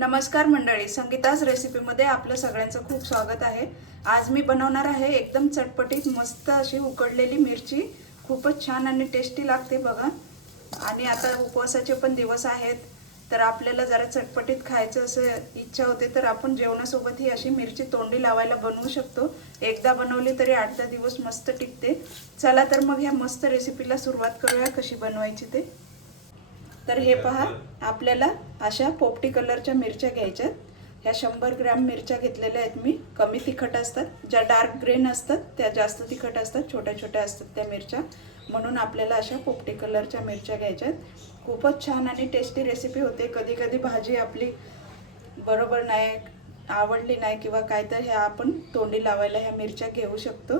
नमस्कार मंडळी, संगीताज रेसिपीमध्ये आपलं सगळ्यांचं खूप स्वागत आहे। आज मी बनवणार आहे एकदम चटपटीत मस्त अशी उकडलेली मिरची। खूपच छान आणि टेस्टी लागते बघा। आणि आता उपवासाचे पण दिवस आहेत, तर आपल्याला जरा चटपटीत खायचं असं इच्छा होते, तर आपण जेवणासोबत ही अशी मिरची तोंडी लावायला बनवू शकतो। एकदा बनवली तरी 8-10 दिवस मस्त टिकते। चला तर मग ह्या मस्त रेसिपीला सुरुवात करूया कशी बनवायची ते। तर हे पहा, आपल्याला अशा पोपटी कलरच्या मिरच्या घ्यायच्यात। ह्या 100 ग्रॅम मिरच्या घेतलेल्या आहेत मी। कमी तिखट असतात, ज्या डार्क ग्रीन असतात त्या जास्त तिखट असतात, छोट्या छोट्या असतात त्या मिरच्या, म्हणून आपल्याला अशा पोपटी कलरच्या मिरच्या घ्यायच्यात। खूपच छान आणि टेस्टी रेसिपी होते। कधी कधी भाजी आपली बरोबर नाही आवडली नाही किंवा काय, तर ह्या आपण तोंडी लावायला ह्या मिरच्या घेऊ शकतो,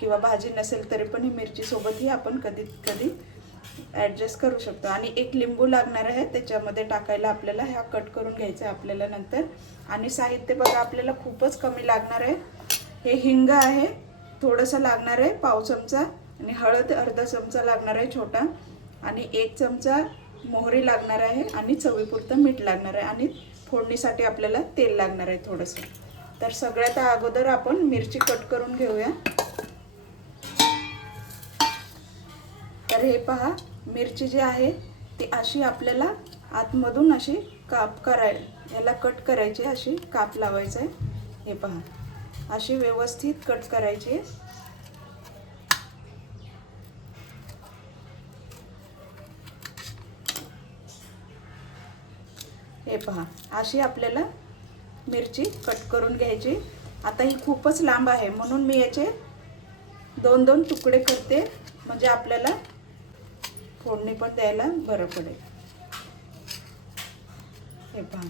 किंवा भाजी नसेल तरी पण ही मिरची सोबत ही आपण कधी कधी ॲडजस्ट करू शकतो। आणि एक लिंबू लागणार आहे त्याच्यामध्ये टाकायला, आपल्याला ह्या कट करून घ्यायचं आहे आपल्याला नंतर। आणि साहित्य बघा, आपल्याला खूपच कमी लागणार आहे। हे हिंग आहे थोडंसं लागणार आहे, पाव चमचा, आणि हळद अर्धा चमचा लागणार आहे छोटा, आणि 1 चमचा मोहरी लागणार आहे, आणि चवीपुरतं मीठ लागणार आहे, आणि फोडणीसाठी आपल्याला तेल लागणार आहे थोडंसं। तर सगळ्यात अगोदर आपण मिरची कट करून घेऊया। तर हे पहा, मिरची जी आहे ती अशी आपल्याला आतमधून अशी काप याला कट करायची, अशी काप लावायचं आहे। हे पहा, अशी व्यवस्थित कट करायची। हे पहा, अशी आपल्याला मिरची कट करून घ्यायची। आता ही खूपच लांब आहे म्हणून मी याचे 2-2 तुकडे करते, म्हणजे आपल्याला फोडणी पण द्यायला बरं पडेल। हे पहा,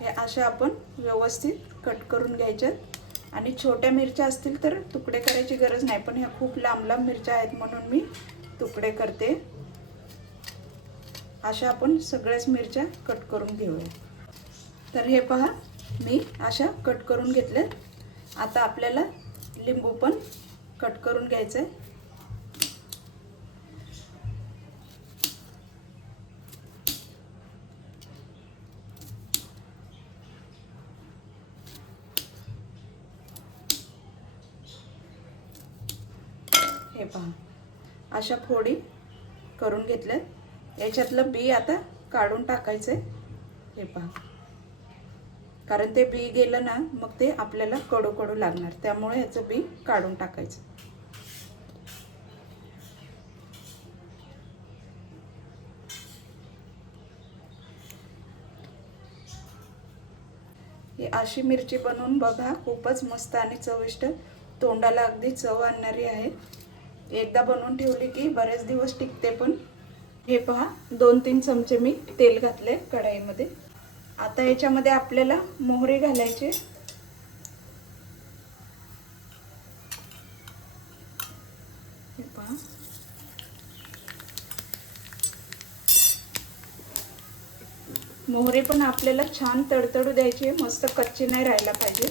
हे अशा आपण व्यवस्थित कट करून घ्यायच्यात। आणि छोट्या मिरच्या असतील तर तुकडे करायची गरज नाही, पण ह्या खूप लांब लांब मिरच्या आहेत म्हणून मी तुकडे करते। अशा आपण सगळ्याच मिरच्या कट करून घेऊया। तर हे पहा, मी अशा कट करून घेतल्यात। आता आपल्याला लिंबू पण कट करून घ्यायचं आहे। हे पहा, अशा फोडी करून घेतल्यात। याच्यातलं बी आता काढून टाकायचं आहे। हे पहा, कारण ते बी गेलं ना मग ते आपल्याला कडू कडू लागणार, त्यामुळे याचं बी काढून टाकायचं। ही अशी मिरची बनवून बघा, खूपच मस्त आणि चविष्ट, तोंडाला अगदी चव आणणारी आहे। एकदा बनवून ठेवली की बरेच दिवस टिकते पण। हे पहा, 2-3 चमचे मी तेल घातले कढईमध्ये। आता याच्यामध्ये आपल्याला मोहरी घालायची। हे पहा, मोहरी पण आपल्याला छान तडतडू द्यायची, मस्त कच्ची नाही राहायला पाहिजे।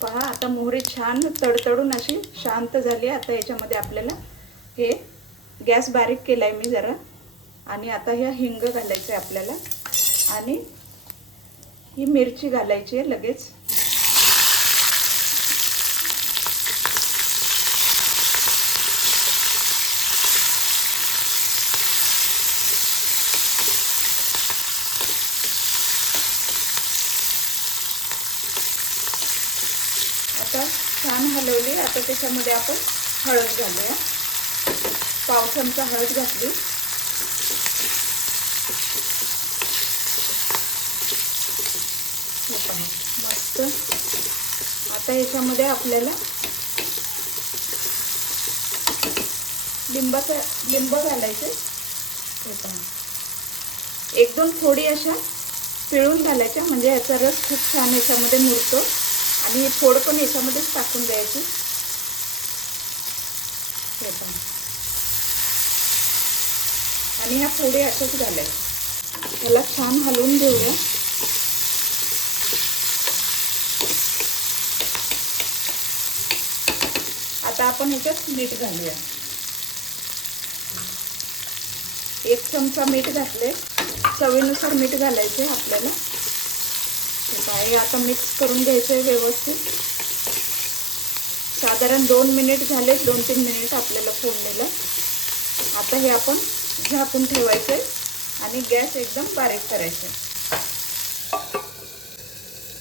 पहा, आता मोहरी छान तडतडून अशी शांत झाली। आता याच्यामध्ये आपल्याला हे गॅस बारीक केलाय मी जरा, आणि आता ह्या हिंग घालायचं आहे आपल्याला, आणि ही मिरची घालायची आहे लगेच। आता छान हलवली। आता त्याच्यामध्ये आपण हळद घालूया। पाव चमचा हळद घातली। मस्त। आता याच्यामध्ये आपल्याला लिंब घालायचे। हे पहा, 1-2 फोडी अशा पिळून घालायच्या, म्हणजे याचा रस खूप छान याच्यामध्ये मुरतो, आणि हे फोड पण याच्यामध्येच टाकून द्यायची। हे पहा, आणि ह्या फोडी अशाच घालायच्या। याला छान हलवून घेऊया. आता आपण ह्याच्यात मीठ घालूया. 1 चमचा मीठ घातले. चवीनुसार मीठ घालायचे आपल्याला. हे आता मिक्स करून घ्यायचं व्यवस्थित. साधारण 2 मिनिट झाले, 2-3 मिनिट आपल्याला फोडणीला. आता हे आपण झाकून ठेवायचे आणि गॅस एकदम बारीक करायचे.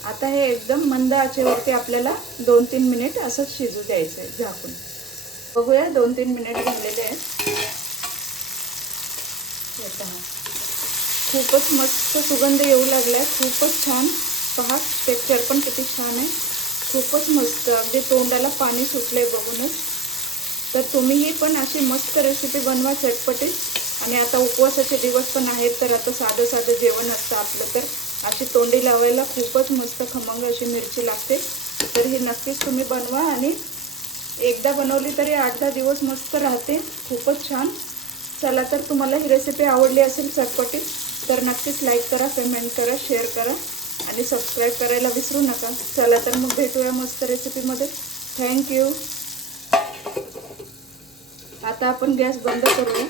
आता हे एकदम मंद आचेवरती आपल्याला 2-3 मिनिट असंच शिजू द्यायचं झाकून. बघूया 2-3 मिनिट झालेले आहेत. खूपच मस्त सुगंध येऊ लागलाय. खूपच छान. पहा टेक्स्चर पण किती छान आहे. खूपच मस्त. अगदी तोंडाला पाणी सुटलंय बघूनच. तर तुम्हीही पण अशी मस्त रेसिपी बनवा चटपटीत. आणि आता उपवासाचे दिवस पण आहेत, तर आता साधं साधं जेवण असतं आपलं, तर अशी तोंडी लावायला खूपच मस्त खमंग अशी मिरची लागते. तर ही नक्कीच तुम्ही बनवा आणि एकदा बनवली तरी 8-10 दिवस मस्त राहते. खूपच छान. चला, तर तुम्हाला ही रेसिपी आवडली असेल चटपटीत तर नक्कीच लाईक करा, कमेंट करा, शेअर करा आणि सबस्क्राईब करायला विसरू नका. चला, तर मग भेटूया मस्त रेसिपीमध्ये. थँक्यू. आता आपण गॅस बंद करूया.